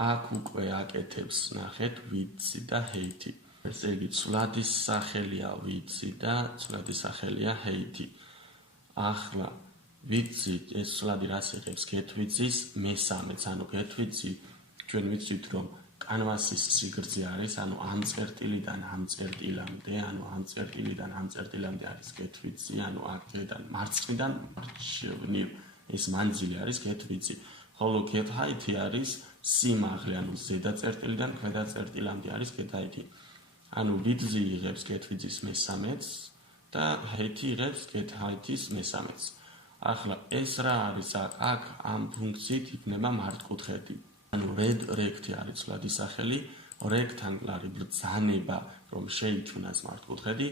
აქ უკვე აკეთებს ნახეთ ვიცი და ჰეითი. ესე იგი ცვლადის სახელია ვიცი და ცვლადის სახელია ჰეითი. ახლა ვიცი ეს ცვლადი რას იღებს გეთვიცის მესამეც, ანუ გეთვიცი ჩვენ ვიცით რომ კანვასის სიგრძე არის, ანუ ამ წერტილიდან ამ წერტილამდე, არის გეთვიცი, ანუ აქედან მარცხნიდან მარჯვნივ ეს მანძილი არის გეთვიცი. ხოლო get height-ი არის სიმაღლე, ანუ ზედა წერტილიდან ქვედა წერტილამდე არის get height-ი. ანუ ვიცი იღებს გეთვიცის მესამეც და height-ი იღებს get height-ის მესამეც. ახლა ეს რა არის აქ ამ ფუნქციით იქნება მართკუთხედი. ანუ rect-ი არის ცვლადის სახელი, rectangle არის ბრძანება, რომ შეიქმნას მართკუთხედი,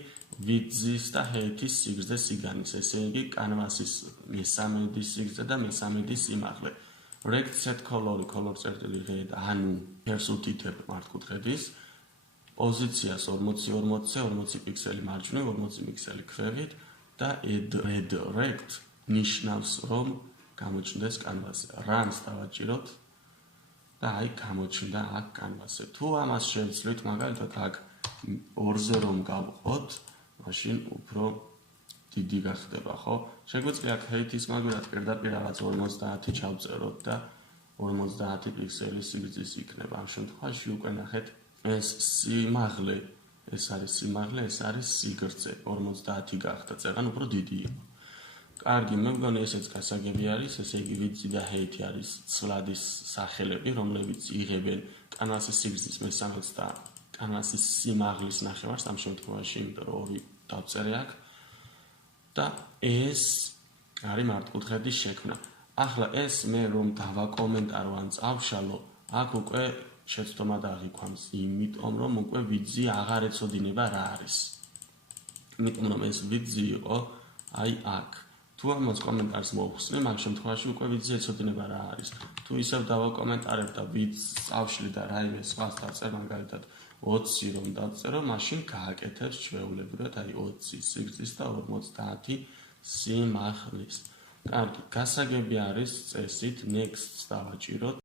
ვიცის და height-ის სიგრძე სიგანის, ესე იგი კანვასის მესამედის სიგრძე და მესამედის სიმაღლე. rect set color წერტილი red, ანუ ფერს უთითებ მართკუთხედის, პოზიციას 40-40-ზე 40 პიქსელი მარჯვნივ, 40 პიქსელი ქვევით და red rect ნიშნავს რომ გამოჩნდეს კანვასზე. runs დავაჭიროთ და აი გამოჩნდა აქ კანვასზე. თუ ამას შევცვლით, მაგალითად აქ 2-ზე რომ გავყოთ, მაშინ უფრო დიდი გახდება, ხო? შეგვიძლია აქ height-ის მაგალითად პირდაპირ რაღაც 50 ჩავწეროთ და 50 პიქსელის სიგრძის იქნება. ამ შემთხვევაში უკვე ნახეთ ეს სიმაღლე, ეს არის სიმაღლე, ეს არის სიგრძე. 50 გახდა, წეგან უფრო დიდი იყო. კარგი, მე მგონი ესეც გასაგები არის, ესე იგი ვიცი და height-ი არის ცვლადის სახელები, რომლებიც იღებენ კანვასის სიგრძის მესამედს და კანვასის სიმაღლის ნახევარს, ამ შემთხვევაში, იმიტომ რომ ორი დავწერე აქ. და ეს არის მართკუთხედის შექმნა. ახლა ეს მე რომ დავაკომენტარო ან წავშალო, აქ უკვე შეცდომა დაღიქვამს, იმიტომ რომ უკვე ვიცი აღარ ეცოდინება რა არის. იმიტომ რომ ეს ვიცი იყო აი აქ. თუ ამას კომენტარს მოვხსნი, მაგ შემთხვევაში უკვე ვიცი ეცოდინება რა არის. თუ ისევ დავაკომენტარებ და ვიცს წავშლი და რაიმე სხვას დავწერ, მაგალითად 20 რომ დავწერო, მაშინ გააკეთებს ჩვეულებრივად აი 20 სიგრძის და 50 სიმაღლის. კარგი, გასაგები არის წესით next დავაჭიროთ.